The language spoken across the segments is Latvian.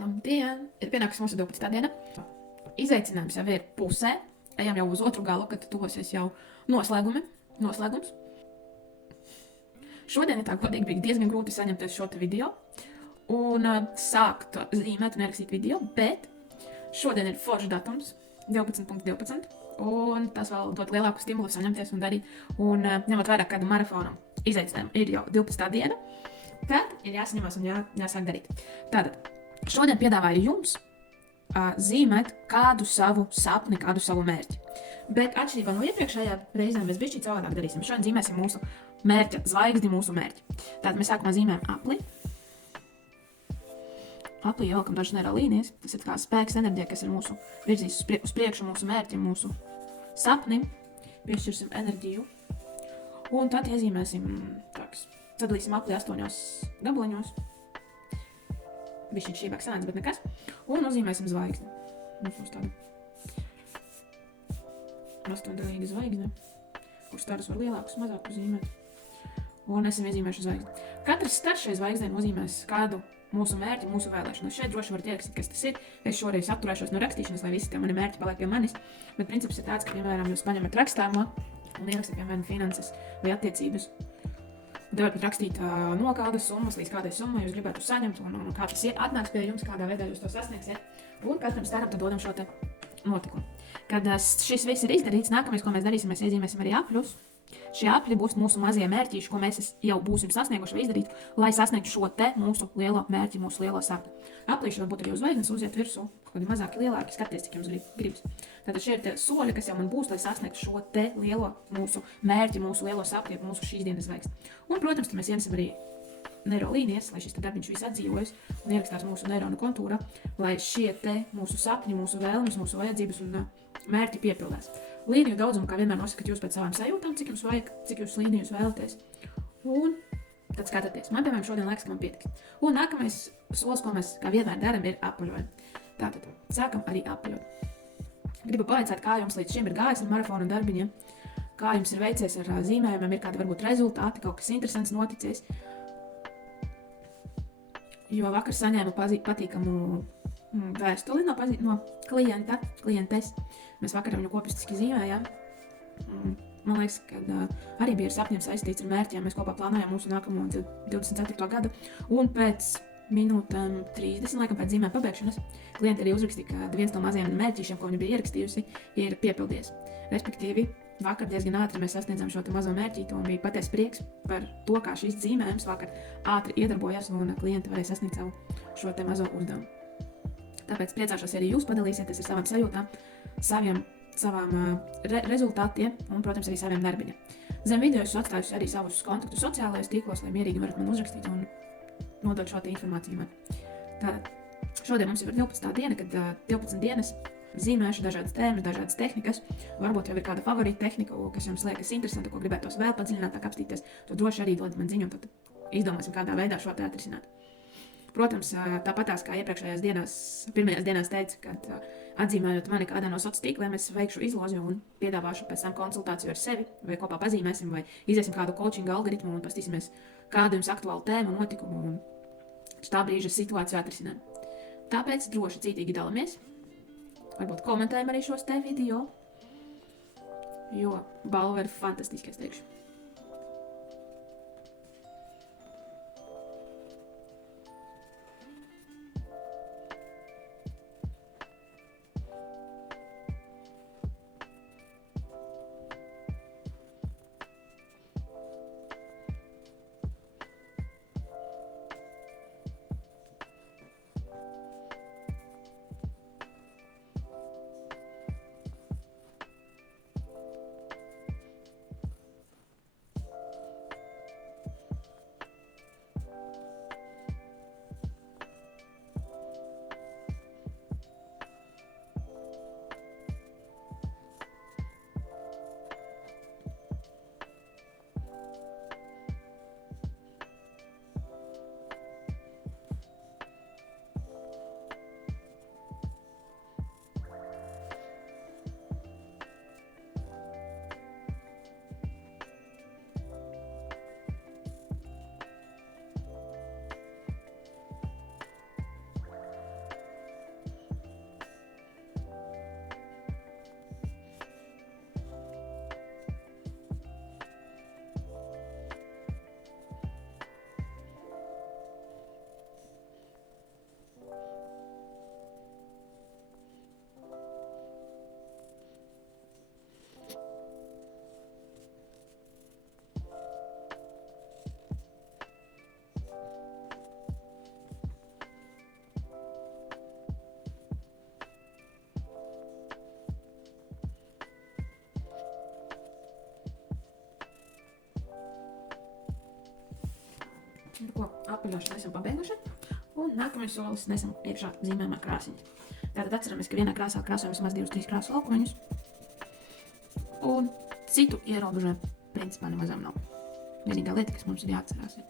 Labdien! Ir pienākusi mūsu 12. diena. Izaicinājums jau ir pusē. Ejam jau uz otru galu, kad tuvosies jau noslēgums. Šodien, ja tā godīgi, bija diezgan grūti saņemties šo video un sākt zīmēt un ierakstīt video, bet šodien ir foršs datums, 12.12. Un tas vēl dod lielāku stimulu saņemties un darīt. Un ņemot vērā kādu maratonu izaicinājumu, ir jau 12. diena, tad ir jāsaņemās un jāsāk darīt. Tātad šodien piedāvāju jums zīmēt kādu savu sapni, kādu savu mērķi. Bet atšķirībā no iepriekšējām reizēm mēs bišķi savādāk darīsim. Šodien zīmēsim mūsu mērķa zvaigzni, mūsu mērķi. Tātad mēs sākumā zīmējam apli. Aplī ievelkam dažas neiro līnijas. Tas ir kā spēks, enerģija, kas ir mūsu virzīs uz priekšu, mūsu mērķim, mūsu sapnim. Piešķirsim enerģiju. Un tad iezīmēsim, sadalīsim apli 8 gabaliņos. Bišķiņ šī vāk sanāca, bet nekas. Un uzzīmēsim zvaigzni. Mums tāda 8-dalīga zvaigzne, kur starus var lielākus, mazākus zīmēt. Un esam iezīmējuši zvaigzni. Katrs stars šai zvaigznei nozīmēs kādu mūsu mērķi, mūsu vēlēšanos. Šeit droši varat ierakstīt, kas tas ir. Es šoreiz atturēšos no rakstīšanas, lai visi tie mani mērķi paliek pie manis. Bet princips ir tāds, ka, piemēram, jūs paņemat rakstāmo un ierakstīt, piemēram, finanses vai attiecības. Te varat pat rakstīt no kādas summas līdz kādai summai jūs gribētu saņemt un kā tas atnāks pie jums, kādā veidā jūs to sasniegsiet. Un katram staram tad dodam šo te notikumu. Kad šis viss ir izdarīts, nākamais, ko mēs darīsim, mēs iezīmēsim arī apļus. Šie apļi būs mūsu mazie mērķīši, ko mēs jau būsim sasnieguši vai izdarīt, lai sasniegtu šo te mūsu lielo mērķi, mūsu lielo sapni. Aplīši varbūt arī uz zvaigznes uziet virsū, kādi mazāki, lielāki, skaties, cik jums gribas. Tātad šie ir tie soļi, kas jau man būs, lai sasniegtu šo te lielo mūsu mērķi, mūsu lielo sapni, mūsu šīs dienas zvaigzni. Un, protams, tad mēs ienesim arī neiro līnijas, lai šis darbiņš viss atdzīvojas un ierakstās mūsu neironu kontūrā, lai šie te mūsu sapņi, mūsu vēlmes, mūsu vajadzības un mērķi piepildās. Līniju daudzumu, kā vienmēr, nosakat jūs pēc savām sajūtām, cik jums vajag, cik jūs līniju jūs vēlaties. Un tad skatāties. Man, piemēram, šodien liekas, ka man pietiks. Un nākamais solis, ko mēs kā vienmēr darām, ir apaļojumi. Tātad sākam arī apaļot. Gribu pavaicāt, kā jums līdz šim ir gājis ar maratonu darbiņiem, kā jums ir veicies ar zīmējumiem, ir kādi varbūt rezultāti, kaut kas interesants noticies. Jo vakar saņēmu patīkamu vēstuli no klientes. Mēs vakar viņu kopistiski zīmējām. Man liekas, ka arī bija ar sapņiem saistīts ar mērķiem. Mēs kopā plānojām mūsu nākamo 24. gadu. Un pēc minūtēm 30, laikam pēc zīmēm pabeigšanas, klienti arī uzrakstīja, ka viens no mazajiem mērķīšiem, ko viņa bija ierakstījusi, ir piepildies. Respektīvi, vakar diezgan ātri mēs sasniedzām šo te mazo mērķīti un bija patiesi prieks par to, kā šis zīmējums vakar ātri iedarbojās un klienti varēja sasniegt savu šo te mazo uzdevumu. Tāpēc priecāšos, ja arī jūs padalīsieties ar savām sajūtām, savām rezultātiem un, protams, arī saviem darbiņiem. Zem video esmu atstājusi arī savus kontaktus sociālajos tīklos, lai mierīgi varat man uzrakstīt un nodot šo te informāciju man. Tātad šodien mums jau ir 12. diena, kad 12 dienas zīmēšu dažādas tēmas, dažādas tehnikas. Varbūt jau ir kāda favorīta tehnika, kas jums liekas interesanta, ko gribētos vēl padziļinātāk apstīties, to droši arī dod man ziņu, un tad izdomāsim, kādā veidā šo te atrisināt. Protams, tāpatās kā iepriekšējās dienās, pirmajās dienās teicu, kad atzīmējot mani kādā no sociālajiem tīkliem, es veikšu izlozi un piedāvāšu pēc tam konsultāciju ar sevi, vai kopā pazīmēsim, vai iziesim kādu coachinga algoritmu un pastīsimies, kādu jums aktuālu tēmu, notikumu un tā brīža situāciju atrisinām. Tāpēc droši cītīgi dalamies, varbūt komentējam arī šos te video, jo balva ir fantastiski, es teikšu. apaļošanu esam pabeiguši. Un nākamais solis nesam iekšā zīmējumā krāsiņu. Tātad atceramies, ka vienā krāsā krāsojam vismaz 2-3 krāsu laukumiņus. Un citu ierobežojumu principā nemazām nav. Vienīgā lieta, kas mums ir jāatcerās.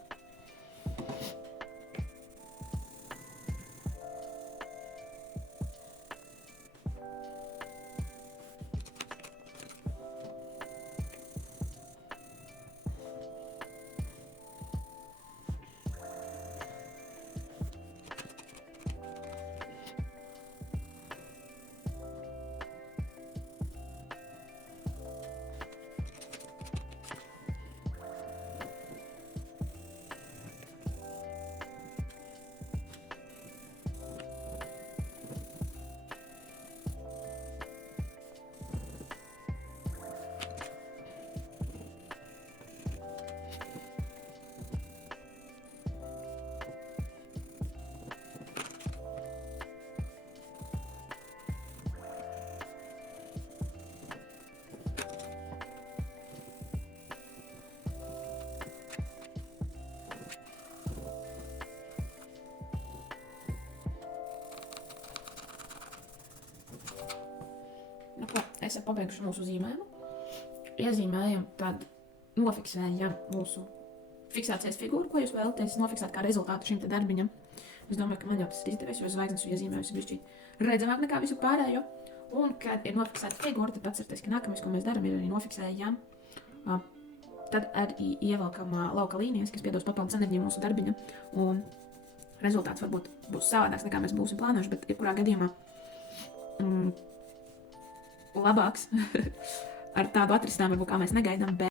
Nu, ko, esam pabeiguši mūsu zīmējumu. Iezīmējam, tad nofiksējam mūsu fiksācijas figūru, ko jūs vēlaties nofiksēt kā rezultātu šim te darbiņam. Es domāju, ka man jau tas izdevies, jo zvaigznes iezīmējusi bišķīt redzamāk nekā visu pārējo. Un, kad ir nofiksēta figūra, tad atcerieties, ka nākamais, ko mēs darām, ir arī nofiksējam. Tad arī ievelkam lauka līnijas, kas piedos papildus enerģiju mūsu darbiņam. Un rezultāts varbūt būs savādāks, nekā mēs būsim plānojuši, bet jebkurā gadījumā labāks ar tādu atrisinājumu, varbūt kā mēs negaidām.